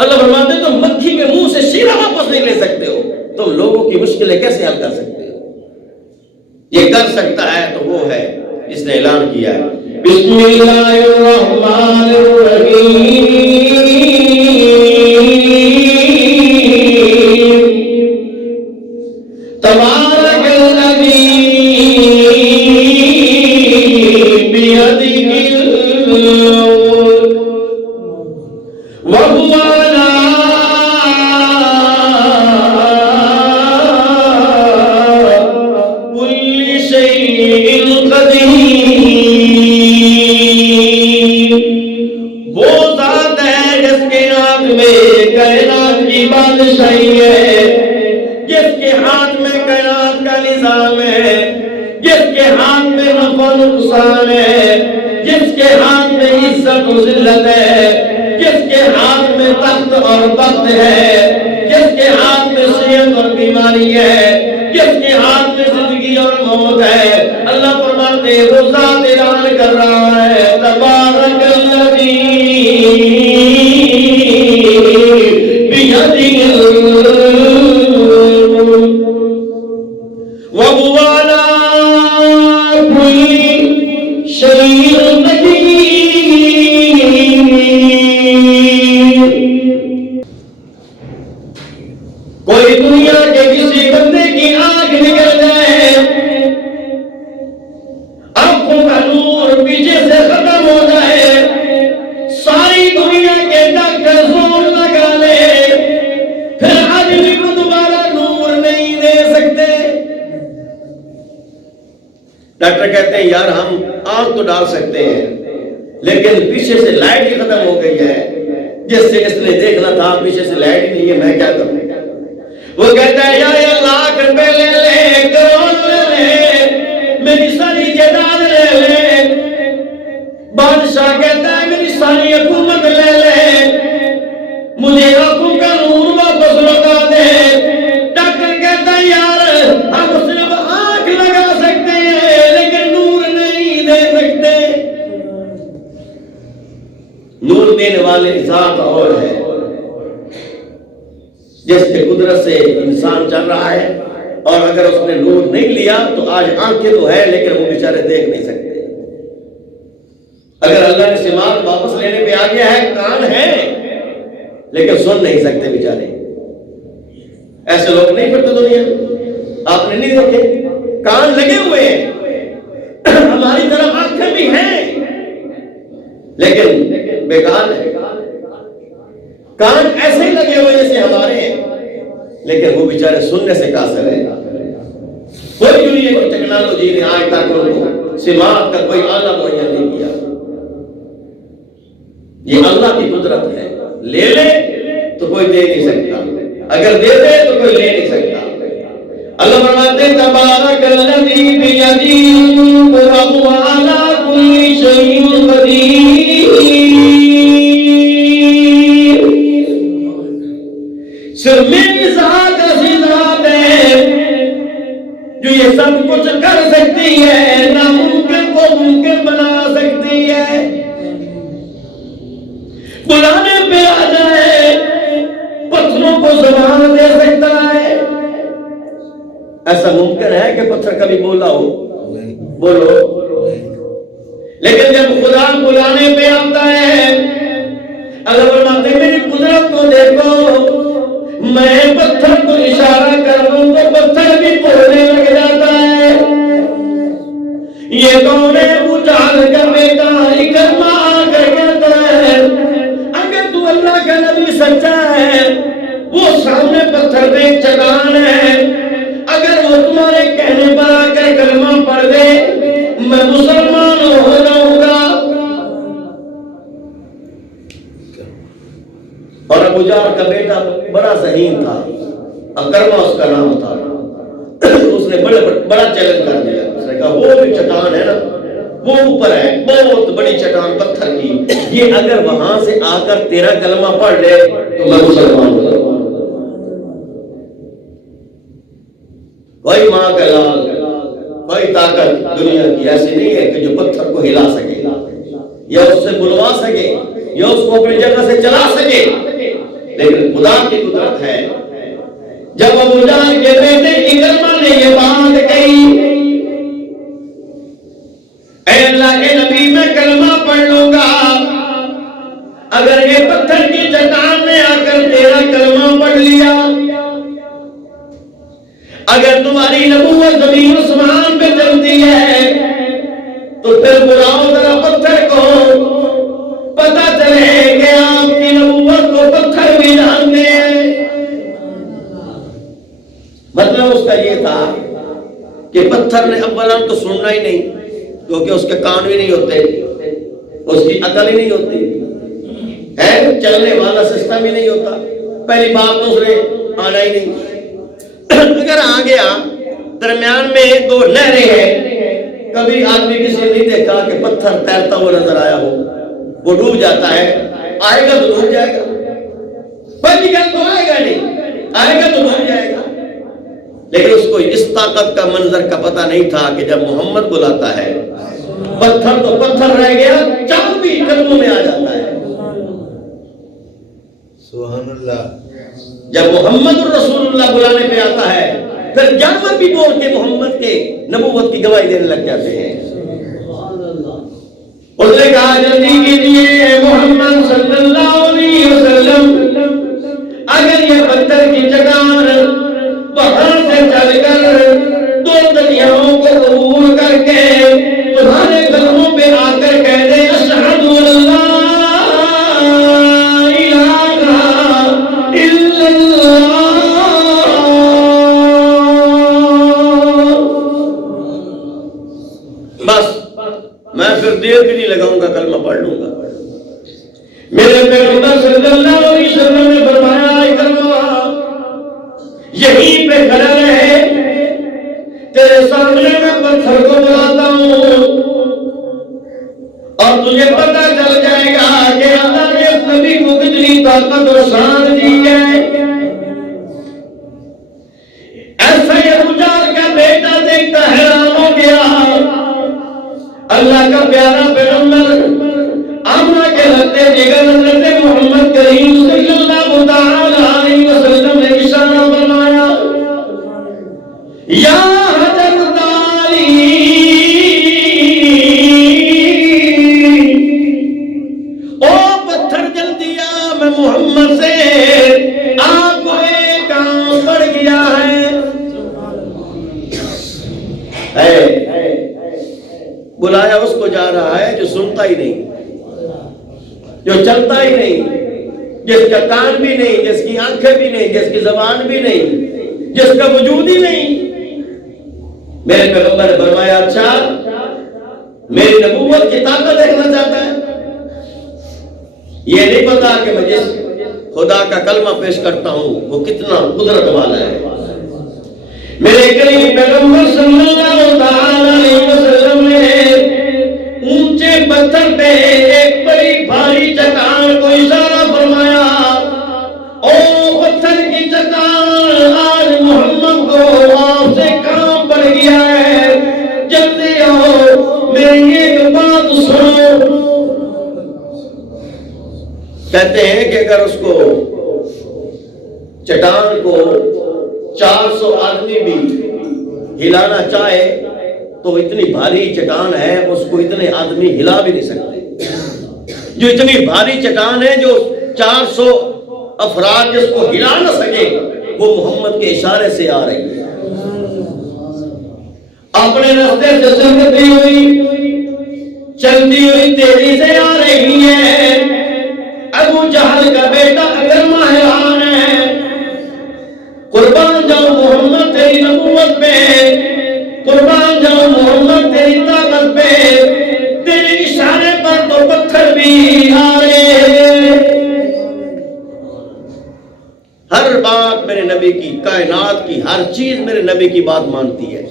اللہ فرماتے ہیں تم مکھی کے منہ سے شیرہ واپس نہیں لے سکتے ہو، تم لوگوں کی مشکلیں کیسے حل کر سکتے ہو؟ یہ کر سکتا ہے تو وہ ہے جس نے اعلان کیا ہے بسم اللہ الرحمن الرحیم تبارک الذی بیدہ الملک وهو على كل شيء قدير۔ وہ ذات ہے جس کے ہاتھ میں کائنات کی بادشاہی ہے، جس کے ہاتھ میں کائنات کا نظام ہے، جس کے ہاتھ میں نفع و نقصان ہے، جس کے ہاتھ میں عزت و ذلت ہے، جس کے ہاتھ میں تخت اور بخت ہے، جس کے ہاتھ میں صحت اور بیماری ہے، جس کے ہاتھ میں زندگی اور موت ہے۔ اللہ فرماتے ہیں وہ ذات اعلان کر رہا ہے تبارک الذی بیدہ الملک وهو على كل شيء قدير۔ کوئی دنیا کے کسی بندے کی آنکھ نکل جائے، آنکھوں کا نور پیچھے سے ختم ہو جائے، ساری دنیا کے ڈاکٹر زور لگا لے، پھر آدمی کو دوبارہ نور نہیں دے سکتے۔ ڈاکٹر کہتے ہیں یار ہم آنکھ تو ڈال سکتے ہیں لیکن پیچھے سے لائٹ ہی ختم ہو گئی ہے، جس سے اس نے دیکھنا تھا پیچھے سے لائٹ ہی نہیں ہے، میں کیا کروں؟ وہ کہتا ہے یا لاکھ روپے لے لے، کروڑ لے لے، میری ساری جائیداد لے لے۔ بادشاہ کہتا ہے میری ساری حکومت لے لے، مجھے آنکھوں کا نور واپس لوٹا دے۔ ڈاکٹر کہتا ہے یار ہم صرف آنکھ لگا سکتے ہیں لیکن نور نہیں دے سکتے۔ نور دینے والے ذات اور ہے جس کے قدرت سے انسان چل رہا ہے، اور اگر اس نے نور نہیں لیا تو آج آنکھیں تو ہے لیکن وہ بیچارے دیکھ نہیں سکتے۔ اگر اللہ نے سماعت واپس لینے پہ آ گیا ہے، کان ہے لیکن سن نہیں سکتے بیچارے۔ ایسے لوگ نہیں پڑتے دنیا، آپ نے نہیں دیکھے؟ کان لگے ہوئے ہیں، ہماری طرف آنکھیں بھی ہیں لیکن بیکار ہے۔ کان ایسے ہی لگے ہوئے جیسے ہمارے ہیں لیکن وہ بیچارے سننے سے قاصر ہے۔ کوئی دنیا کی ٹیکنالوجی نے آج تک ان کو سماعت کا کوئی آلہ مہیا نہیں کیا۔ یہ اللہ کی قدرت ہے، لے لے تو کوئی دے نہیں سکتا، اگر دے دے تو کوئی لے نہیں سکتا۔ اللہ فرماتے ہیں تبارک الذی بیدہ الملک وهو علی کل شیء قدیر۔ صرف میری ذات ایسی ذات ہے جو یہ سب کچھ کر سکتی ہے، ناممکن کو ممکن بنا سکتی ہے۔ بلانے پہ آ جائے، پتھروں کو زبان دے سکتا ہے۔ ایسا ممکن ہے کہ پتھر کبھی بولا ہو؟ بولو۔ لیکن جب خدا بلانے پہ آتا ہے، اللہ فرماتے ہیں میری قدرت کو دیکھو، میں پتھر کو اشارہ کر دوں تو پتھر بھی بولنے لگ جاتا ہے۔ یہ کون ہے؟ ابو جہل کا بیٹا اکرمہ آ کر کہتا ہے اگر تو اللہ کا نبی سچا ہے، وہ سامنے پتھر پہ ایک چٹان ہے، اگر وہ تمہارے کہنے پر آ کر کلمہ پڑھ دے میں مسلمان ہو جاؤں گا۔ اور ابو جہل کا بیٹا بڑا ذہین تھا، اکرمہ اس کا نام تھا۔ اس نے بڑا چیلنج کر دیا، اس نے کہا وہ بھی چٹان ہے نا، وہ اوپر ہے بہت بڑی چٹان پتھر کی، یہ اگر وہاں سے آ کر تیرا کلمہ پڑھ لے تو میں مسلمان ہو جاؤں گا۔ کوئی ماں کا لال، کوئی طاقت دنیا کی ایسی نہیں ہے کہ جو پتھر کو ہلا سکے یا اس سے بلوا سکے یا اس کو اپنی جگہ سے چلا سکے، لیکن خدا کی قدرت ہے، جب ابو جہل کے بیٹے اکرمہ نے یہ بات کہی، اے اللہ کے نبی میں کلمہ پڑھ لوں گا اگر یہ پتھر کی چٹان نے آ کر تیرا کلمہ پڑھ لیا، اگر تمہاری نبوت زمین آسمان پہ چلتی ہے تو پھر بلاؤ ذرا پتھر کو، پتہ چلے کہ آپ کی نبوت کو پتھر بھی جانتے ہیں۔ مطلب اس کا یہ تھا کہ پتھر نے اولاً تو سننا ہی نہیں، کیونکہ اس کے کان بھی نہیں ہوتے، اس کی عقل ہی نہیں ہوتی ہے، چلنے والا سسٹم ہی نہیں ہوتا، پہلی بات تو اس نے آنا ہی نہیں۔ اگر آ گیا، درمیان میں دو نہریں ہیں، کبھی آدمی کسی نے نہیں دیکھا کہ پتھر تیرتا ہوا نظر آیا ہو، وہ ڈوب جاتا ہے، آئے گا تو ڈوب جائے گا، پہلی گل تو آئے گا نہیں، آئے گا تو ڈوب جائے گا۔ لیکن اس کو اس طاقت کا منظر کا پتہ نہیں تھا کہ جب محمد بلاتا ہے پتھر تو پتھر رہ گیا، چاند بھی قدموں میں آ جاتا ہے۔ سبحان اللہ۔ جب محمد الرسول اللہ بلانے پہ آتا ہے پھر جانور بھی بول کے محمد کے نبوت کی گواہی دینے لگ جاتے ہیں۔ اس نے کہا جلدی کیجیے محمد صلی اللہ علیہ وسلم، اگر یہ پتھر کی چٹان وہاں سے چل کر دو دریاؤں کو عبور کر کے تمہارے قدموں پہ آ کر کہہ دے اشہد ان لا دیر بھی نہیں لگاؤں گا، کلمہ پڑھ لوں گا۔ میرے پیغمبر صلی اللہ علیہ وسلم نے فرمایا اکرمہ یہیں پہ کھڑا رہے، تیرے سامنے میں پتھر کو بلاتا ہوں اور تجھے پتہ چل جائے گا کہ اللہ نے اس نبی کو کتنی طاقت اور شان دی ہے۔ ایسا یہ ابو جہل کا بیٹا دیکھتا حیران ہو گیا، اللہ کا پیارا پیغمبر آمنہ کے لگتے جگر حضرت محمد کریم صلی اللہ تعالی علیہ وسلم نے اشارہ فرمایا، یا حضرت علی، او پتھر جلدی آ، میں محمد سے آپ کو ایک کام پڑ گیا ہے۔ بلایا اس کو جا رہا ہے جو سنتا ہی نہیں، جو چلتا ہی نہیں، جس کا کان بھی نہیں، جس کی آنکھیں بھی نہیں، جس کی زبان بھی نہیں، جس کا وجود ہی نہیں۔ میرے پیغمبر نے فرمایا اچھا میری نبوت کی طاقت دیکھنا چاہتا ہے؟ یہ نہیں پتا کہ میں جس خدا کا کلمہ پیش کرتا ہوں وہ کتنا قدرت والا ہے۔ میرے کریم پیغمبر صلی اللہ تعالی علیہ وسلم نے اونچے پتھر پہ ایک بڑی بھاری چٹان کو اشارہ فرمایا، او پتھر کی چٹان، آج محمد کو آپ سے کام پڑ گیا ہے، جلدی آؤ میری ایک بات سنو۔ کہتے ہیں کہ اگر اس کو چٹان کو 400 آدمی بھی ہلانا چاہے تو اتنی بھاری چٹان ہے اس کو اتنے آدمی ہلا بھی نہیں سکتے۔ جو اتنی بھاری چٹان ہے جو 400 افراد جس کو ہلا نہ سکے، وہ محمد کے اشارے سے آ رہی ہے، اپنے راستے سے چلتی ہوئی تیزی سے آ رہی ہے۔ ابو جہل کا بیٹا اکرمہ حیران ہے، قربان جاؤ محمد تیری نبوت پہ، قربان جاؤ محمد تیری طاقت پہ، تیرے اشارے پر تو پتھر بھی آ رہے ہیں۔ ہر بات میرے نبی کی، کائنات کی ہر چیز میرے نبی کی بات مانتی ہے۔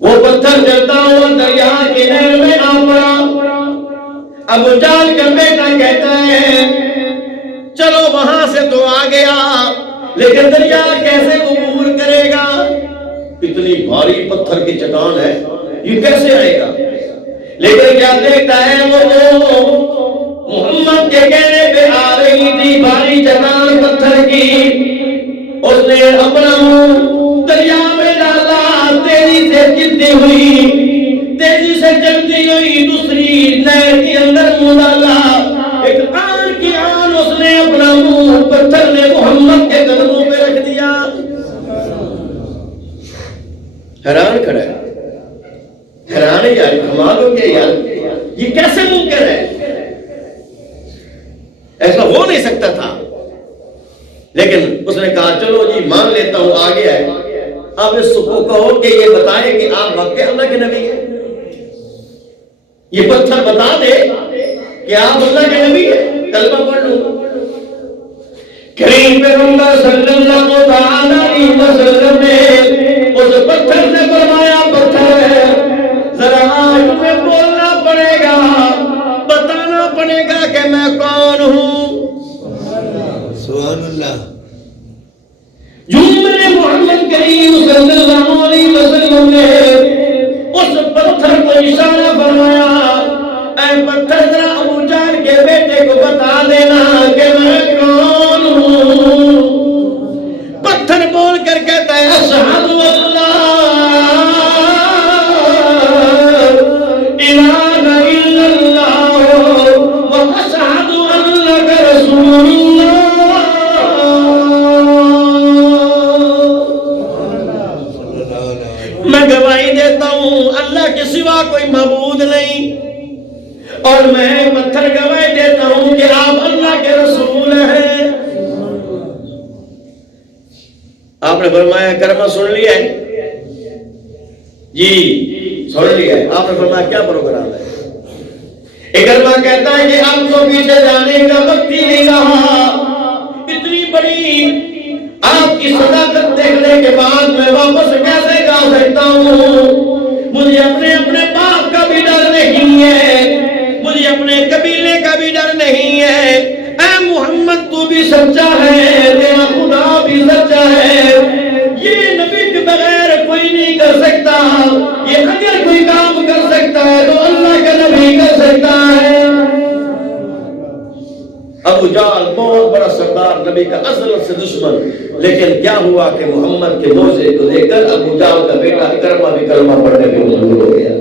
وہ پتھر جلتا ہوا دریا کے نہر میں آ پڑا۔ ابو جہل کا بیٹا کہتا ہے چلو وہاں سے تو آ گیا، لیکن دریا کیسے عبور کرے گا؟ اتنی بھاری پتھر کی چٹان ہے، یہ کیسے آئے گا؟ لیکن کیا دیکھتا ہے وہ محمد کے کہنے اتنی باری چٹان پتھر کی، اس نے اپنا منہ دریا میں ڈالا، تیزی سے چلتی ہوئی، تیزی سے چلتی ہوئی دوسری نہر کے اندر منہ ڈالا، ایک آن کی آن اس نے اپنا منہ پتھر نے محمد کے قدموں پہ رکھ دیا۔ حیران کھڑا ہے، حیران ہے یار، کمال ہو گیا یار، یہ کیسے ممکن ہے؟ ایسا ہو نہیں سکتا تھا۔ لیکن اس نے کہا چلو جی مان لیتا ہوں، آ گیا ہے، اب اس کو کہو کہ یہ بتائے کہ آپ واقعی اللہ کے نبی ہیں، یہ پتھر بتا دے کہ آپ اللہ کے نبی ہیں، کلمہ پڑھ لوں۔ کریم پیغمبر صلی اللہ علیہ وسلم نے اس پتھر سے فرمایا، پتھر ہے ذرا آج تمہیں بولنا پڑے گا، بتانا پڑے گا کہ میں کون ہوں۔ سبحان اللہ۔ جو میرے محمد کریم صلی اللہ علیہ وسلم نے اس پتھر کو اشارہ فرمایا، اے پتھر ذرا ابو جہل کے بیٹے کو بتا دینا کہ میں کون ہوں۔ پتھر بول کر کہتا ہے اشہد اللہ الہ الا اللہ و اشہد انک رسول اللہ۔ میں گواہی دیتا ہوں اللہ کے سوا کوئی معبود نہیں، اور میں پتھر گواہی دیتا ہوں کہ آپ اللہ کے رسول ہیں۔ آپ نے فرمایا کلمہ سن لیا ہے؟ جی سن لیا ہے۔ آپ نے فرمایا کیا پروگرام ہے؟ اکرمہ کہتا ہے کہ آپ کو پیچھے جانے کا وقت ہی نہیں رہا، اتنی بڑی آپ کی صداقت دیکھنے کے بعد میں واپس کیسے جا سکتا ہوں؟ مجھے اپنے باپ کا بھی ڈر نہیں ہے، مجھے اپنے قبیلے کا بھی ڈر نہیں ہے۔ اے محمد تو بھی سچا ہے، تیرا خدا بھی سچا ہے، یہ نبی کے بغیر کوئی نہیں کر سکتا، یہ اگر کوئی کام کر سکتا ہے تو اللہ کا نبی کر سکتا ہے۔ ابو جہل بہت بڑا سردار، نبی کا اصل سے دشمن، لیکن کیا ہوا کہ محمد کے موضع کو دیکھ کر ابو جہل کا بیٹا اکرمہ بھی کلمہ پڑھنے پہ مجبور ہو گیا۔